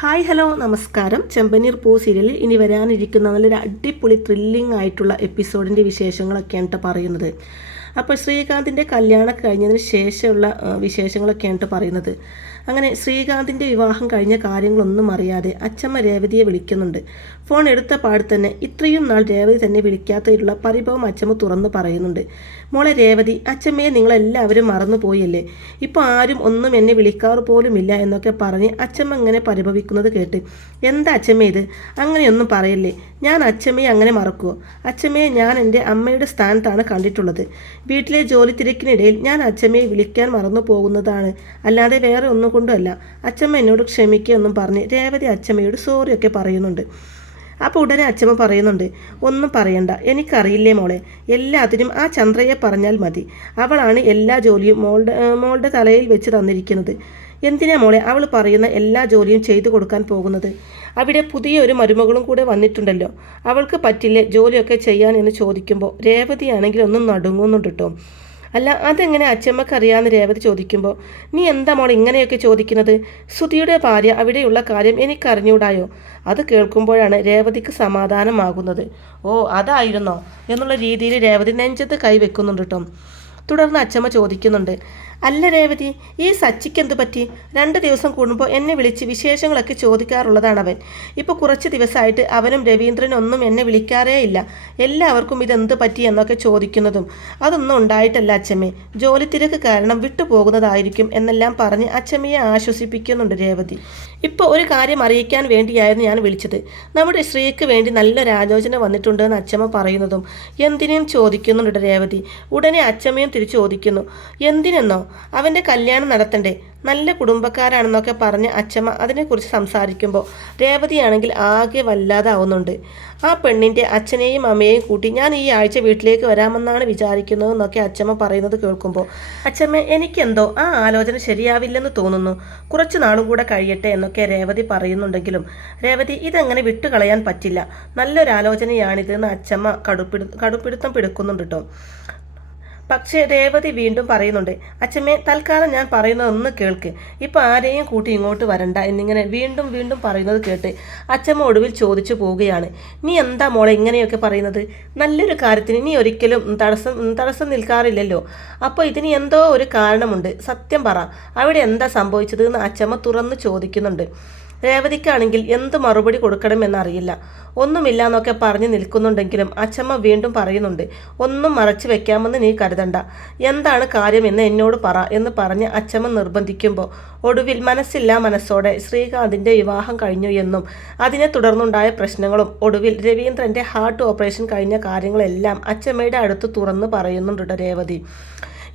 Hi hello നമസ്കാരം. ചെമ്പനീർ പൂ സീരിയലിൽ ഇനി വരാനിരിക്കുന്ന നല്ലൊരു അടിപൊളി ത്രില്ലിംഗ് ആയിട്ടുള്ള എപ്പിസോഡിൻ്റെ വിശേഷങ്ങളൊക്കെയാണ് പറയുന്നത്. അപ്പോൾ ശ്രീകാന്തിൻ്റെ കല്യാണം കഴിഞ്ഞതിന് ശേഷമുള്ള വിശേഷങ്ങളൊക്കെയാണ് പറയുന്നത്. അങ്ങനെ ശ്രീകാന്തിൻ്റെ വിവാഹം കഴിഞ്ഞ കാര്യങ്ങളൊന്നും അറിയാതെ അച്ചമ്മ രേവതിയെ വിളിക്കുന്നുണ്ട്. ഫോൺ എടുത്ത പാട് തന്നെ ഇത്രയും നാൾ രേവതി തന്നെ വിളിക്കാത്തതിലുള്ള പരിഭവം അച്ചമ്മ തുറന്നു പറയുന്നുണ്ട്. മോളെ രേവതി, അച്ചമ്മയെ നിങ്ങളെല്ലാവരും മറന്നു പോയല്ലേ, ഇപ്പോൾ ആരും ഒന്നും എന്നെ വിളിക്കാറ് പോലുമില്ല എന്നൊക്കെ പറഞ്ഞ് അച്ചമ്മ ഇങ്ങനെ പരിഭവിക്കുന്നത് കേട്ട്, എന്താ അച്ചമ്മ ഇത്, അങ്ങനെയൊന്നും പറയല്ലേ, ഞാൻ അച്ചമ്മയെ അങ്ങനെ മറക്കുമോ? അച്ചമ്മയെ ഞാൻ എൻ്റെ അമ്മയുടെ സ്ഥാനത്താണ് കണ്ടിട്ടുള്ളത്. വീട്ടിലെ ജോലി തിരക്കിനിടയിൽ ഞാൻ അച്ചമ്മയെ വിളിക്കാൻ മറന്നു പോകുന്നതാണ്, അല്ലാതെ വേറെ ഒന്നും കൊണ്ടുമല്ല. അച്ചമ്മ എന്നോട് ക്ഷമിക്കുകയൊന്നും പറഞ്ഞ് രേവതി അച്ചമ്മയോട് സോറിയൊക്കെ പറയുന്നുണ്ട്. അപ്പോൾ ഉടനെ അച്ചമ്മ പറയുന്നുണ്ട്, ഒന്നും പറയണ്ട, എനിക്കറിയില്ലേ മോളെ, എല്ലാത്തിനും ആ ചന്ദ്രയെ പറഞ്ഞാൽ മതി. അവളാണ് എല്ലാ ജോലിയും മോളുടെ തലയിൽ വെച്ച് തന്നിരിക്കുന്നത്. എന്തിനാ മോളെ അവൾ പറയുന്ന എല്ലാ ജോലിയും ചെയ്തു കൊടുക്കാൻ പോകുന്നത്? അവിടെ പുതിയ ഒരു മരുമകളും കൂടെ വന്നിട്ടുണ്ടല്ലോ, അവൾക്ക് പറ്റില്ലേ ജോലിയൊക്കെ ചെയ്യാൻ എന്ന് ചോദിക്കുമ്പോൾ രേവതിയാണെങ്കിൽ ഒന്നും നടുങ്ങുന്നുണ്ട് കേട്ടോ. അല്ല, അതെങ്ങനെ അച്ചമ്മക്ക് അറിയാമെന്ന് രേവതി ചോദിക്കുമ്പോൾ, നീ എന്താ മോൾ ഇങ്ങനെയൊക്കെ ചോദിക്കുന്നത്? സുധിയുടെ ഭാര്യ അവിടെയുള്ള കാര്യം എനിക്കറിഞ്ഞൂടായോ? അത് കേൾക്കുമ്പോഴാണ് രേവതിക്ക് സമാധാനമാകുന്നത്. ഓ, അതായിരുന്നോ എന്നുള്ള രീതിയിൽ രേവതി നെഞ്ചത്ത് കൈവെക്കുന്നുണ്ട് കേട്ടോ. തുടർന്ന് അച്ചമ്മ ചോദിക്കുന്നുണ്ട്, അല്ല രേവതി, ഈ സച്ചിക്ക് എന്ത് പറ്റി? 2 ദിവസം കൂടുമ്പോൾ എന്നെ വിളിച്ച് വിശേഷങ്ങളൊക്കെ ചോദിക്കാറുള്ളതാണ് അവൻ. ഇപ്പോൾ കുറച്ച് ദിവസമായിട്ട് അവനും രവീന്ദ്രനും ഒന്നും എന്നെ വിളിക്കാറേ ഇല്ല. എല്ലാവർക്കും ഇതെന്ത് പറ്റി എന്നൊക്കെ ചോദിക്കുന്നതും അതൊന്നും ഉണ്ടായിട്ടല്ല അച്ചമ്മേ, ജോലി തിരക്ക് കാരണം വിട്ടുപോകുന്നതായിരിക്കും എന്നെല്ലാം പറഞ്ഞ് അച്ചമ്മയെ ആശ്വസിപ്പിക്കുന്നുണ്ട് രേവതി. ഇപ്പോൾ ഒരു കാര്യം അറിയിക്കാൻ വേണ്ടിയായിരുന്നു ഞാൻ വിളിച്ചത്. നമ്മുടെ ശ്രീക്ക് വേണ്ടി നല്ലൊരു ആലോചന വന്നിട്ടുണ്ടെന്ന് അച്ചമ്മ പറയുന്നതും എന്തിനും ചോദിക്കുന്നുണ്ട് രേവതി. ഉടനെ അച്ചമ്മയും തിരിച്ചു ചോദിക്കുന്നു, എന്തിനെന്നോ? അവൻ്റെ കല്യാണം നടത്തണ്ടേ, നല്ല കുടുംബക്കാരാണെന്നൊക്കെ പറഞ്ഞ് അച്ചമ്മ അതിനെക്കുറിച്ച് സംസാരിക്കുമ്പോൾ രേവതിയാണെങ്കിൽ ആകെ വല്ലാതാവുന്നുണ്ട്. ആ പെണ്ണിൻ്റെ അച്ഛനെയും അമ്മയെയും കൂട്ടി ഞാൻ ഈ ആഴ്ച വീട്ടിലേക്ക് വരാമെന്നാണ് വിചാരിക്കുന്നതെന്നൊക്കെ അച്ചമ്മ പറയുന്നത് കേൾക്കുമ്പോൾ, അച്ചമ്മ എനിക്കെന്തോ ആ ആലോചന ശരിയാവില്ലെന്ന് തോന്നുന്നു, കുറച്ച് നാളും കൂടെ കഴിയട്ടെ എന്നൊക്കെ രേവതി പറയുന്നുണ്ടെങ്കിലും രേവതി ഇതെങ്ങനെ വിട്ടുകളയാൻ പറ്റില്ല, നല്ലൊരാലോചനയാണിതെന്ന് അച്ചമ്മ കടുപ്പിടുത്തം പിടിക്കുന്നുണ്ട് കേട്ടോ. പക്ഷേ രേവതി വീണ്ടും പറയുന്നുണ്ട്, അച്ഛമ്മേ തൽക്കാലം ഞാൻ പറയുന്നതൊന്ന് കേൾക്ക്, ഇപ്പം ആരെയും കൂട്ടി ഇങ്ങോട്ട് വരണ്ട എന്നിങ്ങനെ വീണ്ടും വീണ്ടും പറയുന്നത് കേട്ട് അച്ഛമ്മ ഒടുവിൽ ചോദിച്ചു പോവുകയാണ്, നീ എന്താ മോളെ ഇങ്ങനെയൊക്കെ പറയുന്നത്? നല്ലൊരു കാര്യത്തിന് നീ ഒരിക്കലും തടസ്സം നിൽക്കാറില്ലല്ലോ, അപ്പോൾ ഇതിന് എന്തോ ഒരു കാരണമുണ്ട്, സത്യം പറ, അവിടെ എന്താ സംഭവിച്ചത് എന്ന് അച്ഛമ്മ തുറന്ന് ചോദിക്കുന്നുണ്ട്. രേവതിക്കാണെങ്കിൽ എന്ത് മറുപടി കൊടുക്കണമെന്നറിയില്ല. ഒന്നുമില്ല എന്നൊക്കെ പറഞ്ഞു നിൽക്കുന്നുണ്ടെങ്കിലും അച്ചമ്മ വീണ്ടും പറയുന്നുണ്ട്, ഒന്നും മറച്ചു വെക്കാമെന്ന് നീ കരുതണ്ട, എന്താണ് കാര്യമെന്ന് എന്നോട് പറ എന്ന് പറഞ്ഞ് അച്ചമ്മ നിർബന്ധിക്കുമ്പോൾ ഒടുവിൽ മനസ്സില്ലാ മനസ്സോടെ ശ്രീകാന്തിൻ്റെ വിവാഹം കഴിഞ്ഞു എന്നും അതിനെ തുടർന്നുണ്ടായ പ്രശ്നങ്ങളും ഒടുവിൽ രവീന്ദ്രൻ്റെ ഹാർട്ട് ഓപ്പറേഷൻ കഴിഞ്ഞ കാര്യങ്ങളെല്ലാം അച്ചമ്മയുടെ അടുത്ത് തുറന്ന് പറയുന്നുണ്ട് രേവതി.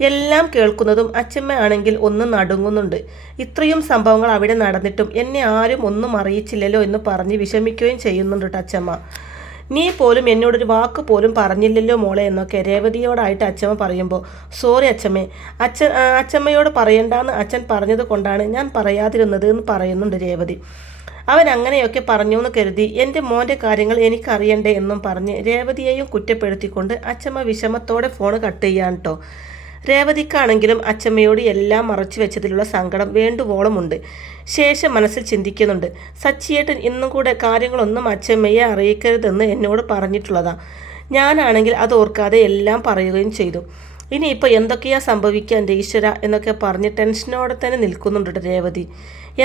എല്ലാം കേൾക്കുന്നതും അച്ചമ്മ ആണെങ്കിൽ ഒന്ന് നടുങ്ങുന്നുണ്ട്. ഇത്രയും സംഭവങ്ങൾ അവിടെ നടന്നിട്ടും എന്നെ ആരും ഒന്നും അറിയിച്ചില്ലല്ലോ എന്ന് പറഞ്ഞ് വിഷമിക്കുകയും ചെയ്യുന്നുണ്ട് അച്ചമ്മ. നീ പോലും എന്നോടൊരു വാക്ക് പോലും പറഞ്ഞില്ലല്ലോ മോളെ എന്നൊക്കെ രേവതിയോടായിട്ട് അച്ചമ്മ പറയുമ്പോൾ, സോറി അച്ചമ്മേ, അച്ചമ്മയോട് പറയണ്ടെന്ന് അച്ഛൻ പറഞ്ഞത് കൊണ്ടാണ് ഞാൻ പറയാതിരുന്നത് എന്ന് പറയുന്നുണ്ട് രേവതി. അവൻ അങ്ങനെയൊക്കെ പറഞ്ഞു എന്ന് കരുതി എൻ്റെ മോൻ്റെ കാര്യങ്ങൾ എനിക്കറിയണ്ടേ എന്നും പറഞ്ഞ് രേവതിയെയും കുറ്റപ്പെടുത്തിക്കൊണ്ട് അച്ചമ്മ വിഷമത്തോടെ ഫോൺ കട്ട് ചെയ്യാൻ കേട്ടോ. രേവതിക്കാണെങ്കിലും അച്ചമ്മയോട് എല്ലാം മറച്ചു വെച്ചതിലുള്ള സങ്കടം വേണ്ടുവോളമുണ്ട്. ശേഷം മനസ്സിൽ ചിന്തിക്കുന്നുണ്ട്, സച്ചിയേട്ടൻ ഇന്നും കൂടെ കാര്യങ്ങളൊന്നും അച്ചമ്മയെ അറിയിക്കരുതെന്ന് എന്നോട് പറഞ്ഞിട്ടുള്ളതാ. ഞാനാണെങ്കിൽ അത് ഓർക്കാതെ എല്ലാം പറയുകയും ചെയ്തു. ഇനിയിപ്പോൾ എന്തൊക്കെയാ സംഭവിക്കുക എൻ്റെ ഈശ്വര എന്നൊക്കെ പറഞ്ഞ് ടെൻഷനോടെ തന്നെ നിൽക്കുന്നുണ്ട് രേവതി.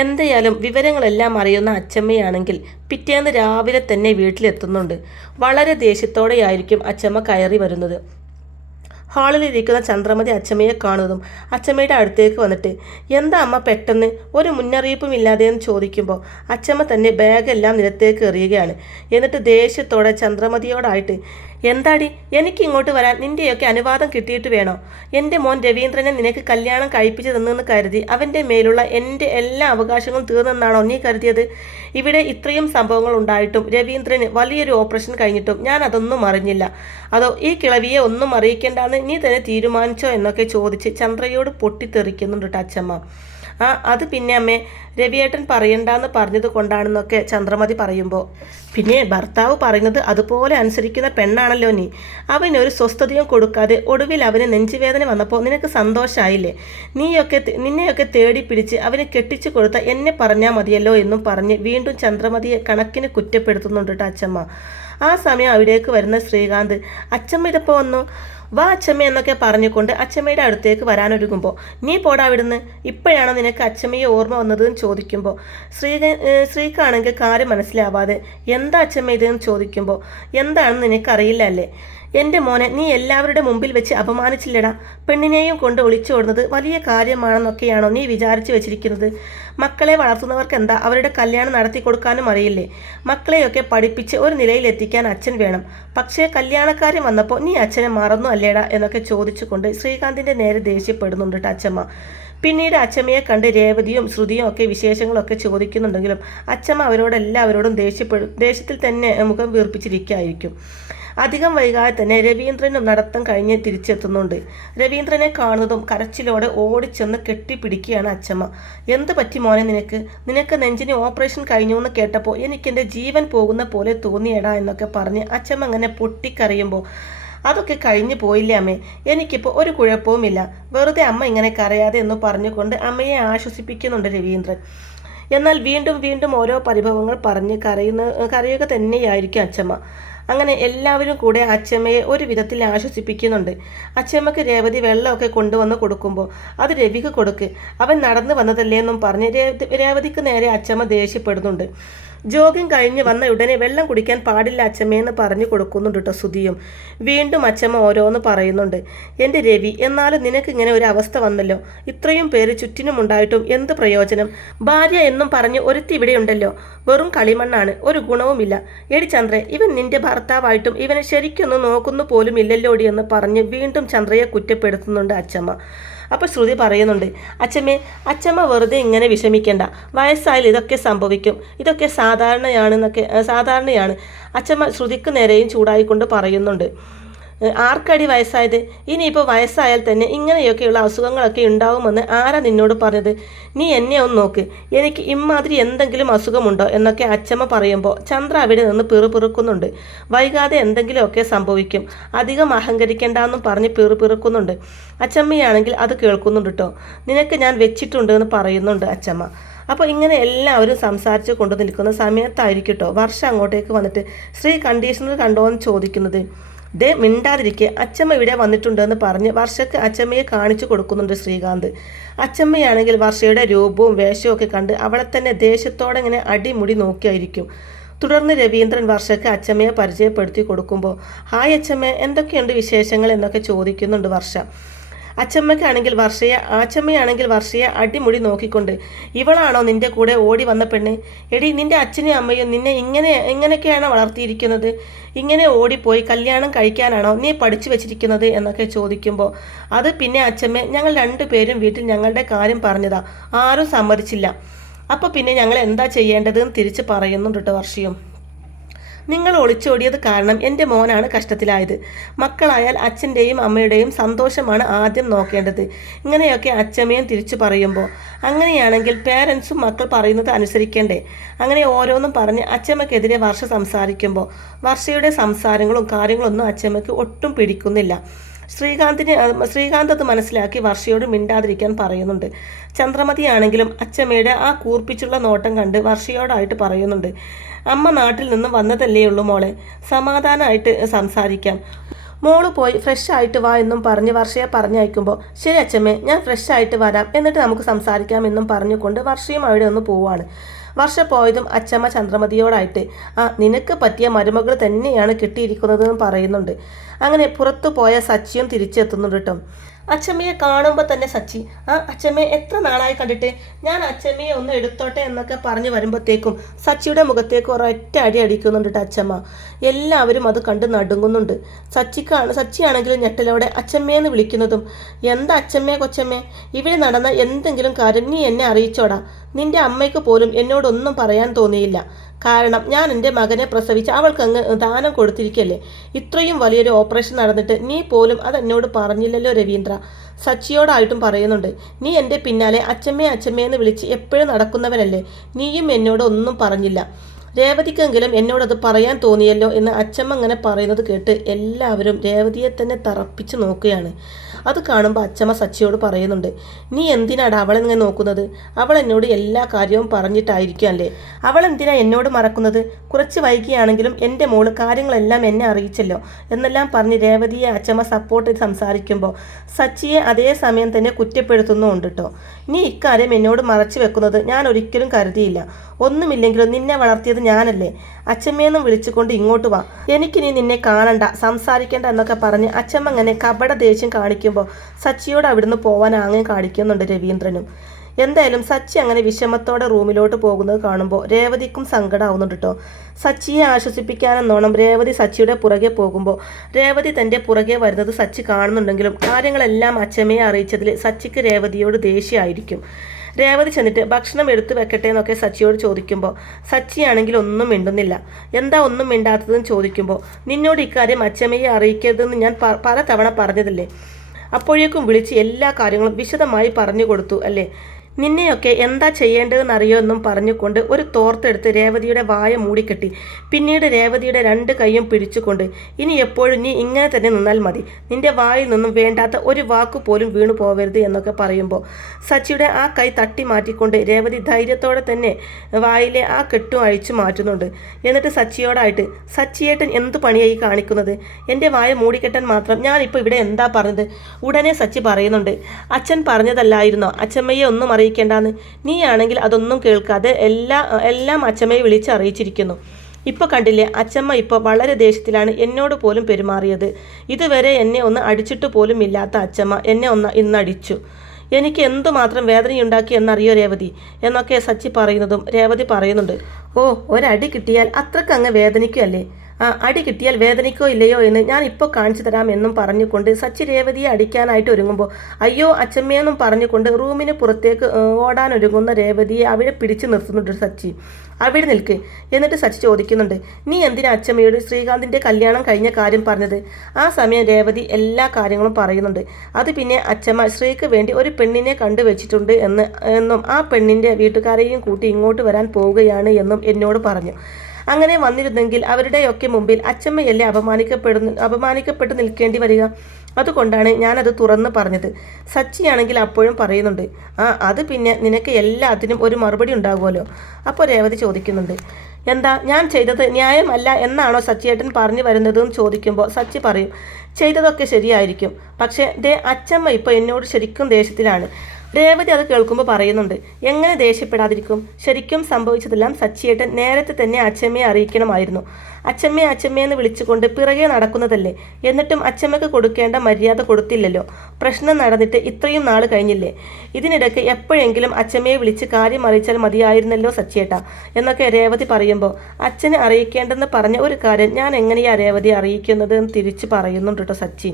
എന്തായാലും വിവരങ്ങളെല്ലാം അറിയുന്ന അച്ചമ്മയാണെങ്കിൽ പിറ്റേന്ന് രാവിലെ തന്നെ വീട്ടിലെത്തുന്നുണ്ട്. വളരെ ദേഷ്യത്തോടെയായിരിക്കും അച്ചമ്മ കയറി വരുന്നത്. ഹാളിലിരിക്കുന്ന ചന്ദ്രമതി അച്ചമ്മയെ കാണുന്നതും അച്ചമ്മയുടെ അടുത്തേക്ക് വന്നിട്ട്, എന്താ അമ്മ പെട്ടെന്ന് ഒരു മുന്നറിയിപ്പും ഇല്ലാതെ എന്ന് ചോദിക്കുമ്പോൾ അച്ചമ്മ തന്നെ ബാഗെല്ലാം നിലത്തേക്ക് എറിയുകയാണ്. എന്നിട്ട് ദേഷ്യത്തോടെ ചന്ദ്രമതിയോടായിട്ട്, എന്താടി എനിക്ക് ഇങ്ങോട്ട് വരാൻ നിൻ്റെയൊക്കെ അനുവാദം കിട്ടിയിട്ട് വേണോ? എൻ്റെ മോൻ രവീന്ദ്രനെ നിനക്ക് കല്യാണം കഴിപ്പിച്ചു തന്നെന്ന് കരുതി അവൻ്റെ മേലുള്ള എൻ്റെ എല്ലാ അവകാശങ്ങളും തീർന്നെന്നാണോ നീ കരുതിയത്? ഇവിടെ ഇത്രയും സംഭവങ്ങൾ ഉണ്ടായിട്ടും രവീന്ദ്രന് വലിയൊരു ഓപ്പറേഷൻ കഴിഞ്ഞിട്ടും ഞാൻ അതൊന്നും അറിഞ്ഞില്ല. അതോ ഈ കിളവിയെ ഒന്നും അറിയിക്കേണ്ടെന്ന് നീ തന്നെ തീരുമാനിച്ചോ എന്നൊക്കെ ചോദിച്ച് ചന്ദ്രയോട് പൊട്ടിത്തെറിക്കുന്നുണ്ട് അച്ചമ്മ. അത് പിന്നെ അമ്മേ രവിയേട്ടൻ പറയണ്ടെന്ന് പറഞ്ഞത് കൊണ്ടാണെന്നൊക്കെ ചന്ദ്രമതി പറയുമ്പോൾ, പിന്നെ ഭർത്താവ് പറയുന്നത് അതുപോലെ അനുസരിക്കുന്ന പെണ്ണാണല്ലോ നീ. അവനൊരു സ്വസ്ഥതയും കൊടുക്കാതെ ഒടുവിൽ അവന് നെഞ്ചുവേദന വന്നപ്പോൾ നിനക്ക് സന്തോഷമായില്ലേ? നിന്നെയൊക്കെ തേടി പിടിച്ച് അവന് കെട്ടിച്ചു കൊടുത്ത എന്നെ പറഞ്ഞാൽ മതിയല്ലോ എന്നും പറഞ്ഞ് വീണ്ടും ചന്ദ്രമതിയെ കണക്കിന് കുറ്റപ്പെടുത്തുന്നുണ്ട് കേട്ടോ അച്ഛമ്മ. ആ സമയം അവിടേക്ക് വരുന്ന ശ്രീകാന്ത്, അച്ഛമ്മ ഇതിപ്പോൾ വന്നു, വാ അച്ഛമ്മ എന്നൊക്കെ പറഞ്ഞുകൊണ്ട് അച്ഛമ്മയുടെ അടുത്തേക്ക് വരാനൊരുങ്ങുമ്പോൾ, നീ പോടാ അവിടുന്ന്, ഇപ്പോഴാണ് നിനക്ക് അച്ഛമ്മയെ ഓർമ്മ വന്നതെന്ന് ചോദിക്കുമ്പോൾ ശ്രീക്കാണെങ്കിൽ കാര്യം മനസ്സിലാവാതെ, എന്താ അച്ഛമ്മ ഇതെന്ന് ചോദിക്കുമ്പോൾ, എന്താണെന്ന് നിനക്കറിയില്ല അല്ലേ? എൻ്റെ മോനെ നീ എല്ലാവരുടെ മുമ്പിൽ വെച്ച് അപമാനിച്ചില്ലടാ. പെണ്ണിനെയും കൊണ്ട് ഒളിച്ചോടുന്നത് വലിയ കാര്യമാണെന്നൊക്കെയാണോ നീ വിചാരിച്ചു വെച്ചിരിക്കുന്നത്? മക്കളെ വളർത്തുന്നവർക്ക് എന്താ അവരുടെ കല്യാണം നടത്തി കൊടുക്കാനും അറിയില്ലേ? മക്കളെയൊക്കെ പഠിപ്പിച്ച് ഒരു നിലയിലെത്തിക്കാൻ അച്ഛൻ വേണം. പക്ഷേ കല്യാണക്കാരൻ വന്നപ്പോൾ നീ അച്ഛനെ മറന്നു അല്ലേടാ എന്നൊക്കെ ചോദിച്ചുകൊണ്ട് ശ്രീകാന്തിൻ്റെ നേരെ ദേഷ്യപ്പെടുന്നുണ്ട് അച്ഛമ്മ. പിന്നീട് അച്ഛമ്മയെ കണ്ട് രേവതിയും ശ്രുതിയും ഒക്കെ വിശേഷങ്ങളൊക്കെ ചോദിക്കുന്നുണ്ടെങ്കിലും അച്ഛമ്മ അവരോടെല്ലാവരോടും ദേഷ്യത്തിൽ തന്നെ മുഖം വീർപ്പിച്ചിരിക്കുകയായിരിക്കും. അധികം വൈകാതെ തന്നെ രവീന്ദ്രനും നടത്തം കഴിഞ്ഞ് തിരിച്ചെത്തുന്നുണ്ട്. രവീന്ദ്രനെ കാണുന്നതും കരച്ചിലോടെ ഓടിച്ചെന്ന് കെട്ടിപ്പിടിക്കുകയാണ് അച്ഛമ്മ. എന്ത് പറ്റി മോനെ നിനക്ക് നെഞ്ചിന് ഓപ്പറേഷൻ കഴിഞ്ഞു എന്ന് കേട്ടപ്പോൾ എനിക്കെൻ്റെ ജീവൻ പോകുന്ന പോലെ തോന്നിയടാ എന്നൊക്കെ പറഞ്ഞ് അച്ഛമ്മ അങ്ങനെ പൊട്ടിക്കരയുമ്പോൾ, അതൊക്കെ കഴിഞ്ഞു പോയില്ലേ അമ്മേ, എനിക്കിപ്പോൾ ഒരു കുഴപ്പവുമില്ല, വെറുതെ അമ്മ ഇങ്ങനെ കരയാതെ എന്ന് പറഞ്ഞുകൊണ്ട് അമ്മയെ ആശ്വസിപ്പിക്കുന്നുണ്ട് രവീന്ദ്രൻ. എന്നാൽ വീണ്ടും വീണ്ടും ഓരോ പരിഭവങ്ങൾ പറഞ്ഞ് കരയുക തന്നെയായിരിക്കും അച്ഛമ്മ. അങ്ങനെ എല്ലാവരും കൂടെ അച്ഛമ്മയെ ഒരു വിധത്തിൽ ആശ്വസിപ്പിക്കുന്നുണ്ട്. അച്ഛമ്മക്ക് രേവതി വെള്ളമൊക്കെ കൊണ്ടുവന്ന് കൊടുക്കുമ്പോൾ, അത് രവിക്ക് കൊടുക്ക്, അവൻ നടന്നു വന്നതല്ലേ എന്നും പറഞ്ഞ് രേവതിക്ക് നേരെ അച്ഛമ്മ ദേഷ്യപ്പെടുന്നുണ്ട്. ജോഗിങ് കഴിഞ്ഞ് വന്ന ഉടനെ വെള്ളം കുടിക്കാൻ പാടില്ല അച്ഛമ്മയെന്ന് പറഞ്ഞു കൊടുക്കുന്നുണ്ട് കേട്ടോ ശ്രുതിയും. വീണ്ടും അച്ഛമ്മ ഓരോന്ന് പറയുന്നുണ്ട്. എൻ്റെ രവി, എന്നാലും നിനക്കിങ്ങനെ ഒരു അവസ്ഥ വന്നല്ലോ, ഇത്രയും പേര് ചുറ്റിനുമുണ്ടായിട്ടും എന്ത് പ്രയോജനം? ഭാര്യ എന്നും പറഞ്ഞ് ഒരുത്തി ഇവിടെയുണ്ടല്ലോ, വെറും കളിമണ്ണാണ്, ഒരു ഗുണവുമില്ല. എടി ചന്ദ്രേ, ഇവൻ നിന്റെ ഭർത്താവായിട്ടും ഇവനെ ശരിക്കൊന്നും നോക്കുന്നു പോലും ഇല്ലല്ലോടി എന്ന് പറഞ്ഞ് വീണ്ടും ചന്ദ്രയെ കുറ്റപ്പെടുത്തുന്നുണ്ട് അച്ഛമ്മ. അപ്പോൾ ശ്രുതി പറയുന്നുണ്ട്, അച്ഛമ്മ വെറുതെ ഇങ്ങനെ വിഷമിക്കേണ്ട, വയസ്സായാൽ ഇതൊക്കെ സംഭവിക്കും, ഇതൊക്കെ സാധാരണയാണ്. അച്ഛമ്മ ശ്രുതിക്ക് നേരെയും ചൂടായിക്കൊണ്ട് പറയുന്നുണ്ട്. ആർക്കടി വയസ്സായത്? ഇനിയിപ്പോൾ വയസ്സായാൽ തന്നെ ഇങ്ങനെയൊക്കെയുള്ള അസുഖങ്ങളൊക്കെ ഉണ്ടാവുമെന്ന് ആരാ നിന്നോട് പറഞ്ഞത്? നീ എന്നെ ഒന്ന് നോക്ക്, എനിക്ക് ഇമ്മാതിരി എന്തെങ്കിലും അസുഖമുണ്ടോ എന്നൊക്കെ അച്ഛമ്മ പറയുമ്പോൾ ചന്ദ്ര അവിടെ നിന്ന് പിറുപിറുക്കുന്നുണ്ട്. വൈകാതെ എന്തെങ്കിലുമൊക്കെ സംഭവിക്കും, അധികം അഹങ്കരിക്കേണ്ടെന്നും പറഞ്ഞ് പിറുപിറുക്കുന്നുണ്ട്. അച്ഛമ്മയാണെങ്കിൽ അത് കേൾക്കുന്നുണ്ട് കേട്ടോ. നിനക്ക് ഞാൻ വെച്ചിട്ടുണ്ട് എന്ന് പറയുന്നുണ്ട് അച്ഛമ്മ. അപ്പോൾ ഇങ്ങനെ എല്ലാവരും സംസാരിച്ച് കൊണ്ടു നിൽക്കുന്ന സമയത്തായിരിക്കും കേട്ടോ വർഷ അങ്ങോട്ടേക്ക് വന്നിട്ട്, ശ്രീ കണ്ടീഷണർ കണ്ടോ എന്ന് ചോദിക്കുന്നത്. ദേ മിണ്ടാതിരിക്കെ, അച്ഛമ്മ ഇവിടെ വന്നിട്ടുണ്ടെന്ന് പറഞ്ഞ് വർഷയ്ക്ക് അച്ഛമ്മയെ കാണിച്ചു കൊടുക്കുന്നുണ്ട് ശ്രീകാന്ത്. അച്ഛമ്മയാണെങ്കിൽ വർഷയുടെ രൂപവും വേഷവും ഒക്കെ കണ്ട് അവളെ തന്നെ ദേഷ്യത്തോടെ ഇങ്ങനെ അടിമുടി നോക്കിയായിരിക്കും. തുടർന്ന് രവീന്ദ്രൻ വർഷയ്ക്ക് അച്ഛമ്മയെ പരിചയപ്പെടുത്തി കൊടുക്കുമ്പോൾ, ഹായ് അച്ഛമ്മ, എന്തൊക്കെയുണ്ട് വിശേഷങ്ങൾ എന്നൊക്കെ ചോദിക്കുന്നുണ്ട് വർഷ. അച്ഛമ്മയാണെങ്കിൽ വർഷയെ അടിമുടി നോക്കിക്കൊണ്ട്, ഇവളാണോ നിന്റെ കൂടെ ഓടി വന്ന പെണ്ണ്? എടി, നിന്റെ അച്ഛനും അമ്മയും നിന്നെ ഇങ്ങനെയൊക്കെയാണോ വളർത്തിയിരിക്കുന്നത്? ഇങ്ങനെ ഓടിപ്പോയി കല്യാണം കഴിക്കാനാണോ നീ പഠിച്ചു വെച്ചിരിക്കുന്നത് എന്നൊക്കെ ചോദിക്കുമ്പോൾ, അത് പിന്നെ അച്ഛമ്മ, ഞങ്ങൾ രണ്ടുപേരും വീട്ടിൽ ഞങ്ങളുടെ കാര്യം പറഞ്ഞതാ, ആരും സമ്മതിച്ചില്ല. അപ്പോൾ പിന്നെ ഞങ്ങൾ എന്താ ചെയ്യേണ്ടതെന്ന് തിരിച്ച് പറയുന്നുണ്ട് കേട്ടോ വർഷയും. നിങ്ങൾ ഒളിച്ചോടിയത് കാരണം എൻ്റെ മോനാണ് കഷ്ടത്തിലായത്. മക്കളായാൽ അച്ഛൻ്റെയും അമ്മയുടെയും സന്തോഷമാണ് ആദ്യം നോക്കേണ്ടത്. ഇങ്ങനെയൊക്കെ അച്ഛമ്മയും തിരിച്ചു പറയുമ്പോൾ, അങ്ങനെയാണെങ്കിൽ പേരൻസും മക്കൾ പറയുന്നത് അനുസരിക്കേണ്ടേ? അങ്ങനെ ഓരോന്നും പറഞ്ഞ് അച്ഛമ്മക്കെതിരെ വർഷ സംസാരിക്കുമ്പോൾ വർഷയുടെ സംസാരങ്ങളും കാര്യങ്ങളൊന്നും അച്ഛമ്മയ്ക്ക് ഒട്ടും പിടിക്കുന്നില്ല. ശ്രീകാന്ത് അത് മനസ്സിലാക്കി വർഷയോട് മിണ്ടാതിരിക്കാൻ പറയുന്നുണ്ട്. ചന്ദ്രമതിയാണെങ്കിലും അച്ഛമ്മയുടെ ആ കൂർപ്പിച്ചുള്ള നോട്ടം കണ്ട് വർഷയോടായിട്ട് പറയുന്നുണ്ട്, അമ്മ നാട്ടിൽ നിന്ന് വന്നതല്ലേ ഉള്ളൂ മോളെ, സമാധാനമായിട്ട് സംസാരിക്കാം, മോള് പോയി ഫ്രഷ് ആയിട്ട് വാ എന്നും പറഞ്ഞ് വർഷയെ പറഞ്ഞയക്കുമ്പോൾ, ശരി അച്ഛമ്മേ, ഞാൻ ഫ്രഷ് ആയിട്ട് വരാം, എന്നിട്ട് നമുക്ക് സംസാരിക്കാം എന്നും പറഞ്ഞുകൊണ്ട് വർഷയും അവിടെ ഒന്ന് പോവാണ്. വർഷ പോയതും അച്ഛമ്മ ചന്ദ്രമതിയോടായിട്ട്, നിനക്ക് പറ്റിയ മരുമകൾ തന്നെയാണ് കിട്ടിയിരിക്കുന്നതെന്ന് പറയുന്നുണ്ട്. അങ്ങനെ പുറത്തു പോയ സച്ചിയും തിരിച്ചെത്തുന്നുണ്ട് കേട്ടോ. അച്ഛമ്മയെ കാണുമ്പോൾ തന്നെ സച്ചി, അച്ഛമ്മയെ എത്ര നാളായി കണ്ടിട്ട്, ഞാൻ അച്ഛമ്മയെ ഒന്ന് എടുത്തോട്ടെ എന്നൊക്കെ പറഞ്ഞു വരുമ്പോഴത്തേക്കും സച്ചിയുടെ മുഖത്തേക്ക് ഒരൊറ്റ അടി അടിക്കുന്നുണ്ട് കേട്ടോ അച്ഛമ്മ. എല്ലാവരും അത് കണ്ട് നടുങ്ങുന്നുണ്ട്. സച്ചിയാണെങ്കിലും ഞെട്ടലോടെ അച്ഛമ്മയെന്ന് വിളിക്കുന്നതും, എന്താ അച്ഛമ്മേ കൊച്ചമ്മേ, ഇവിടെ നടന്ന എന്തെങ്കിലും കാര്യം നീ എന്നെ അറിയിച്ചോടാ, നിന്റെ അമ്മയ്ക്ക് പോലും എന്നോടൊന്നും പറയാൻ തോന്നിയില്ല, കാരണം ഞാൻ എൻ്റെ മകനെ പ്രസവിച്ച് അവൾക്കങ്ങ് ദാനം കൊടുത്തിരിക്കല്ലേ. ഇത്രയും വലിയൊരു ഓപ്പറേഷൻ നടന്നിട്ട് നീ പോലും അതെന്നോട് പറഞ്ഞില്ലല്ലോ രവീന്ദ്ര. സച്ചിയോടായിട്ടും പറയുന്നുണ്ട്. നീ എൻ്റെ പിന്നാലെ അച്ചമ്മയെന്ന് വിളിച്ച് എപ്പോഴും നടക്കുന്നവനല്ലേ. നീയും എന്നോട് ഒന്നും പറഞ്ഞില്ല. രേവതിക്കെങ്കിലും എന്നോടത് പറയാൻ തോന്നിയല്ലോ എന്ന് അച്ചമ്മ അങ്ങനെ പറയുന്നത് കേട്ട് എല്ലാവരും രേവതിയെ തന്നെ തറപ്പിച്ച് നോക്കുകയാണ്. അത് കാണുമ്പോൾ അച്ചമ്മ സച്ചിയോട് പറയുന്നുണ്ട്, നീ എന്തിനാണ് അവളെ ഇങ്ങനെ നോക്കുന്നത്? അവൾ എന്നോട് എല്ലാ കാര്യവും പറഞ്ഞിട്ടായിരിക്കും അല്ലേ. അവൾ എന്തിനാ എന്നോട് മറക്കുന്നത്? കുറച്ച് വൈകിയാണെങ്കിലും എൻ്റെ മോള് കാര്യങ്ങളെല്ലാം എന്നെ അറിയിച്ചല്ലോ എന്നെല്ലാം പറഞ്ഞ് രേവതിയെ അച്ചമ്മ സപ്പോർട്ട് ചെയ്ത് സംസാരിക്കുമ്പോൾ സച്ചിയെ അതേ സമയം തന്നെ കുറ്റപ്പെടുത്തുന്നുമുണ്ട് കേട്ടോ. നീ ഇക്കാര്യം എന്നോട് മറച്ചു വെക്കുന്നത് ഞാൻ ഒരിക്കലും കരുതിയില്ല. ഒന്നുമില്ലെങ്കിലും നിന്നെ വളർത്തിയത് ഞാനല്ലേ. അച്ചമ്മയെന്നും വിളിച്ചുകൊണ്ട് ഇങ്ങോട്ട് വാ, എനിക്കിനി നിന്നെ കാണണ്ട, സംസാരിക്കേണ്ട എന്നൊക്കെ പറഞ്ഞ് അച്ചമ്മ അങ്ങനെ കപട ദേഷ്യം കാണിക്കുമ്പോൾ സച്ചിയോട് അവിടുന്ന് പോവാൻ ആംഗ്യം കാണിക്കുന്നുണ്ട് രവീന്ദ്രനും. എന്തായാലും സച്ചി അങ്ങനെ വിഷമത്തോടെ റൂമിലോട്ട് പോകുന്നത് കാണുമ്പോൾ രേവതിക്കും സങ്കടമാവുന്നുണ്ട് കേട്ടോ. സച്ചിയെ ആശ്വസിപ്പിക്കാനെന്നോണം രേവതി സച്ചിയുടെ പുറകെ പോകുമ്പോൾ രേവതി തൻ്റെ പുറകെ വരുന്നത് സച്ചി കാണുന്നുണ്ടെങ്കിലും കാര്യങ്ങളെല്ലാം അച്ചമ്മയെ അറിയിച്ചതിൽ സച്ചിക്ക് രേവതിയോട് ദേഷ്യമായിരിക്കും. രേവതി ചെന്നിട്ട് ഭക്ഷണം എടുത്തു വെക്കട്ടെ എന്നൊക്കെ സച്ചിയോട് ചോദിക്കുമ്പോൾ സച്ചിയാണെങ്കിൽ ഒന്നും മിണ്ടുന്നില്ല. എന്താ ഒന്നും മിണ്ടാത്തതെന്ന് ചോദിക്കുമ്പോൾ നിന്നോട് ഇക്കാര്യം അച്ചമ്മയെ അറിയിക്കരുതെന്ന് ഞാൻ പലതവണ പറഞ്ഞതല്ലേ. അപ്പോഴേക്കും വിളിച്ച് എല്ലാ കാര്യങ്ങളും വിശദമായി പറഞ്ഞു കൊടുത്തു അല്ലേ. നിന്നെയൊക്കെ എന്താ ചെയ്യേണ്ടതെന്നറിയോ എന്നും പറഞ്ഞുകൊണ്ട് ഒരു തോർത്തെടുത്ത് രേവതിയുടെ വായ മൂടിക്കെട്ടി. പിന്നീട് രേവതിയുടെ 2 കൈയും പിടിച്ചുകൊണ്ട്, ഇനി എപ്പോഴും നീ ഇങ്ങനെ തന്നെ നിന്നാൽ മതി, നിന്റെ വായിൽ നിന്നും വേണ്ടാത്ത ഒരു വാക്ക് പോലും വീണു പോവരുത് എന്നൊക്കെ പറയുമ്പോൾ സച്ചിയുടെ ആ കൈ തട്ടി മാറ്റിക്കൊണ്ട് രേവതി ധൈര്യത്തോടെ തന്നെ വായിലെ ആ കെട്ടും അഴിച്ചു മാറ്റുന്നുണ്ട്. എന്നിട്ട് സച്ചിയോടായിട്ട്, സച്ചിയേട്ടൻ എന്തു പണിയായി കാണിക്കുന്നത്? എൻ്റെ വായ മൂടിക്കെട്ടാൻ മാത്രം ഞാനിപ്പോൾ ഇവിടെ എന്താ പറഞ്ഞത്? ഉടനെ സച്ചി പറയുന്നുണ്ട്, അച്ഛൻ പറഞ്ഞതല്ലായിരുന്നോ അച്ചമ്മയെ ഒന്നും അറിയിക്കേണ്ടാന്ന്? നീയാണെങ്കിൽ അതൊന്നും കേൾക്കാതെ എല്ലാം അച്ചമ്മയെ വിളിച്ച് അറിയിച്ചിരിക്കുന്നു. ഇപ്പോൾ കണ്ടില്ലേ, അച്ചമ്മ ഇപ്പോൾ വളരെ ദേഷ്യത്തിലാണ് എന്നോട് പോലും പെരുമാറിയത്. ഇതുവരെ എന്നെ ഒന്ന് അടിച്ചിട്ട് പോലും ഇല്ലാത്ത അച്ചമ്മ എന്നെ ഇന്നടിച്ചു. എനിക്ക് എന്തുമാത്രം വേദനയുണ്ടാക്കി എന്നറിയോ രേവതി എന്നൊക്കെ സച്ചി പറയുന്നതും രേവതി പറയുന്നുണ്ട്, ഓ ഒരടി കിട്ടിയാൽ അത്രക്കങ്ങ് വേദനിക്കുമല്ലേ. അടി കിട്ടിയാൽ വേദനിക്കോ ഇല്ലയോ എന്ന് ഞാൻ ഇപ്പോൾ കാണിച്ചു തരാം എന്നും പറഞ്ഞുകൊണ്ട് സച്ചി രേവതിയെ അടിക്കാനായിട്ട് ഒരുങ്ങുമ്പോൾ അയ്യോ അച്ചമ്മയെന്നും പറഞ്ഞുകൊണ്ട് റൂമിന് പുറത്തേക്ക് ഓടാനൊരുങ്ങുന്ന രേവതിയെ അവിടെ പിടിച്ചു നിർത്തുന്നുണ്ട് സച്ചി. അവിടെ നിൽക്ക്. എന്നിട്ട് സച്ചി ചോദിക്കുന്നുണ്ട്, നീ എന്തിനാ അച്ചമ്മയോട് ശ്രീകാന്തിൻ്റെ കല്യാണം കഴിഞ്ഞ കാര്യം പറഞ്ഞത്? ആ സമയം രേവതി എല്ലാ കാര്യങ്ങളും പറയുന്നുണ്ട്. അത് പിന്നെ അച്ചമ്മ ശ്രീക്ക് വേണ്ടി ഒരു പെണ്ണിനെ കണ്ടുവച്ചിട്ടുണ്ട് എന്നും ആ പെണ്ണിൻ്റെ വീട്ടുകാരെയും കൂട്ടി ഇങ്ങോട്ട് വരാൻ പോവുകയാണ് എന്നും എന്നോട് പറഞ്ഞു. അങ്ങനെ വന്നിരുന്നെങ്കിൽ അവരുടെയൊക്കെ മുമ്പിൽ അച്ചമ്മയല്ലേ അപമാനിക്കപ്പെട്ട് നിൽക്കേണ്ടി വരിക. അതുകൊണ്ടാണ് ഞാനത് തുറന്ന് പറഞ്ഞത്. സച്ചിയാണെങ്കിൽ അപ്പോഴും പറയുന്നുണ്ട്, അത് പിന്നെ നിനക്ക് എല്ലാത്തിനും ഒരു മറുപടി ഉണ്ടാകുമല്ലോ. അപ്പോൾ രേവതി ചോദിക്കുന്നുണ്ട്, എന്താ ഞാൻ ചെയ്തത് ന്യായമല്ല എന്നാണോ സച്ചിയേട്ടൻ പറഞ്ഞു വരുന്നതെന്ന് ചോദിക്കുമ്പോൾ സച്ചി പറയും, ചെയ്തതൊക്കെ ശരിയായിരിക്കും, പക്ഷേ അച്ചമ്മ ഇപ്പോൾ എന്നോട് ശരിക്കും ദേഷ്യത്തിലാണ്. രേവതി അത് കേൾക്കുമ്പോൾ പറയുന്നുണ്ട്, എങ്ങനെ ദേഷ്യപ്പെടാതിരിക്കും? ശരിക്കും സംഭവിച്ചതെല്ലാം സച്ചിയേട്ടൻ നേരത്തെ തന്നെ അച്ചമ്മയെ അറിയിക്കണമായിരുന്നു. അച്ചമ്മയെന്ന് വിളിച്ചുകൊണ്ട് പിറകെ നടക്കുന്നതല്ലേ. എന്നിട്ടും അച്ചമ്മയ്ക്ക് കൊടുക്കേണ്ട മര്യാദ കൊടുത്തില്ലല്ലോ. പ്രശ്നം നടന്നിട്ട് ഇത്രയും നാൾ കഴിഞ്ഞില്ലേ. ഇതിനിടയ്ക്ക് എപ്പോഴെങ്കിലും അച്ചമ്മയെ വിളിച്ച് കാര്യം അറിയിച്ചാൽ മതിയായിരുന്നല്ലോ സച്ചിയേട്ടാ എന്നൊക്കെ രേവതി പറയുമ്പോൾ അച്ഛനെ അറിയിക്കേണ്ടെന്ന് പറഞ്ഞ ഒരു കാര്യം ഞാൻ എങ്ങനെയാ രേവതി അറിയിക്കുന്നത് എന്ന് തിരിച്ചു പറയുന്നുണ്ട് കേട്ടോ സച്ചി.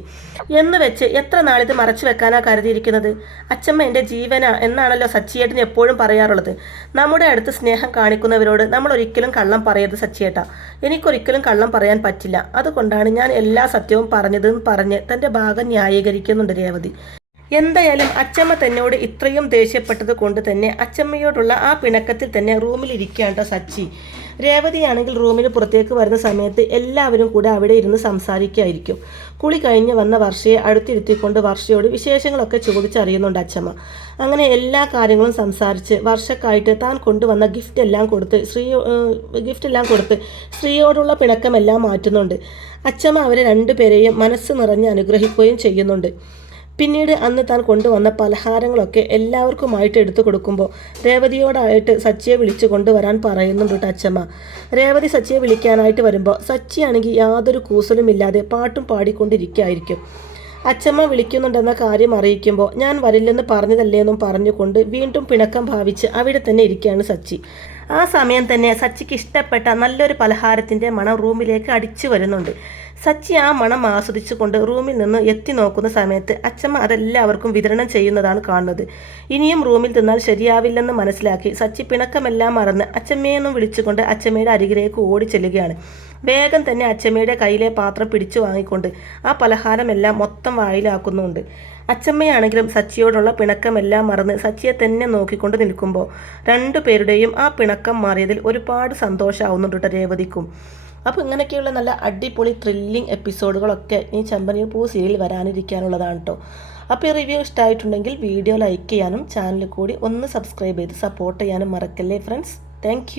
എന്ന് വെച്ച് എത്ര നാളിത് മറച്ചു വെക്കാനാ കരുതിയിരിക്കുന്നത്? അച്ചമ്മ എൻ്റെ ജീവന എന്നാണല്ലോ സച്ചിയേട്ടൻ എപ്പോഴും പറയാറുള്ളത്. നമ്മുടെ അടുത്ത് സ്നേഹം കാണിക്കുന്നവരോട് നമ്മൾ ഒരിക്കലും കള്ളം പറയരുത് സച്ചിയേട്ടാ. എനിക്കൊരിക്കലും കള്ളം പറയാൻ പറ്റില്ല. അതുകൊണ്ടാണ് ഞാൻ എല്ലാ സത്യവും പറഞ്ഞതെന്ന് പറഞ്ഞ് തൻ്റെ ഭാഗം ന്യായീകരിക്കുന്നുണ്ട് രേവതി. എന്തായാലും അച്ചമ്മ തന്നോട് ഇത്രയും ദേഷ്യപ്പെട്ടത് കൊണ്ട് തന്നെ അച്ചമ്മയോടുള്ള ആ പിണക്കത്തിൽ തന്നെ റൂമിലിരിക്കുകയാണ് സച്ചി. രേവതിയാണെങ്കിൽ റൂമിന് പുറത്തേക്ക് വരുന്ന സമയത്ത് എല്ലാവരും കൂടെ അവിടെ ഇരുന്ന് സംസാരിക്കുകയായിരിക്കും. കുളി കഴിഞ്ഞ് വന്ന വർഷയെ അടുത്തിരുത്തിക്കൊണ്ട് വർഷയോട് വിശേഷങ്ങളൊക്കെ ചോദിച്ചറിയുന്നുണ്ട് അച്ചമ്മ. അങ്ങനെ എല്ലാ കാര്യങ്ങളും സംസാരിച്ച് വർഷക്കായിട്ട് താൻ കൊണ്ടുവന്ന ഗിഫ്റ്റ് എല്ലാം കൊടുത്ത് ശ്രീയോടുള്ള പിണക്കമെല്ലാം മാറ്റുന്നുണ്ട്. അച്ചമ്മ അവരെ 2 പേരെയും മനസ്സ് നിറഞ്ഞ് അനുഗ്രഹിക്കുകയും ചെയ്യുന്നുണ്ട്. പിന്നീട് അന്ന് താൻ കൊണ്ടുവന്ന പലഹാരങ്ങളൊക്കെ എല്ലാവർക്കുമായിട്ട് എടുത്തു കൊടുക്കുമ്പോൾ രേവതിയോടായിട്ട് സച്ചിയെ വിളിച്ചു കൊണ്ടുവരാൻ പറയുന്നുണ്ട് അച്ചമ്മ. രേവതി സച്ചിയെ വിളിക്കാനായിട്ട് വരുമ്പോൾ സച്ചിയാണെങ്കിൽ യാതൊരു കൂസലുമില്ലാതെ പാട്ടും പാടിക്കൊണ്ടിരിക്കുകയായിരിക്കും. അച്ചമ്മ വിളിക്കുന്നുണ്ടെന്ന കാര്യം അറിയിക്കുമ്പോൾ ഞാൻ വരില്ലെന്ന് പറഞ്ഞതല്ലേ എന്നും പറഞ്ഞുകൊണ്ട് വീണ്ടും പിണക്കം ഭാവിച്ച് അവിടെ തന്നെ ഇരിക്കുകയാണ് സച്ചി. ആ സമയം തന്നെ സച്ചിക്ക് ഇഷ്ടപ്പെട്ട നല്ലൊരു പലഹാരത്തിൻ്റെ മണം റൂമിലേക്ക് അടിച്ചു വരുന്നുണ്ട്. സച്ചി ആ മണം ആസ്വദിച്ചുകൊണ്ട് റൂമിൽ നിന്ന് എത്തി നോക്കുന്ന സമയത്ത് അച്ചമ്മ അതെല്ലാവർക്കും വിതരണം ചെയ്യുന്നതാണ് കാണുന്നത്. ഇനിയും റൂമിൽ തിന്നാൽ ശരിയാവില്ലെന്ന് മനസ്സിലാക്കി സച്ചി പിണക്കമെല്ലാം മറന്ന് അച്ചമ്മയെന്നും വിളിച്ചുകൊണ്ട് അച്ചമ്മയുടെ അരികിലേക്ക് ഓടി ചെല്ലുകയാണ്. വേഗം തന്നെ അച്ചമ്മയുടെ കയ്യിലെ പാത്രം പിടിച്ചു വാങ്ങിക്കൊണ്ട് ആ പലഹാരമെല്ലാം മൊത്തം വായിലാക്കുന്നുണ്ട്. അച്ചമ്മയാണെങ്കിലും സച്ചിയോടുള്ള പിണക്കമെല്ലാം മറന്ന് സച്ചിയെ തന്നെ നോക്കിക്കൊണ്ട് നിൽക്കുമ്പോൾ രണ്ടുപേരുടെയും ആ പിണക്കം മാറിയതിൽ ഒരുപാട് സന്തോഷമാവുന്നുണ്ട് രേവതിക്കും. അപ്പോൾ ഇങ്ങനെയൊക്കെയുള്ള നല്ല അടിപൊളി ത്രില്ലിംഗ് എപ്പിസോഡുകളൊക്കെ ഈ ചെമ്പനീർ പൂ സീരിയൽ വരാനിരിക്കാനുള്ളതാണ് കേട്ടോ. അപ്പോൾ ഈ റിവ്യൂ ഇഷ്ടമായിട്ടുണ്ടെങ്കിൽ വീഡിയോ ലൈക്ക് ചെയ്യാനും ചാനൽ കൂടി ഒന്ന് സബ്സ്ക്രൈബ് ചെയ്ത് സപ്പോർട്ട് ചെയ്യാനും മറക്കല്ലേ ഫ്രണ്ട്സ്. താങ്ക്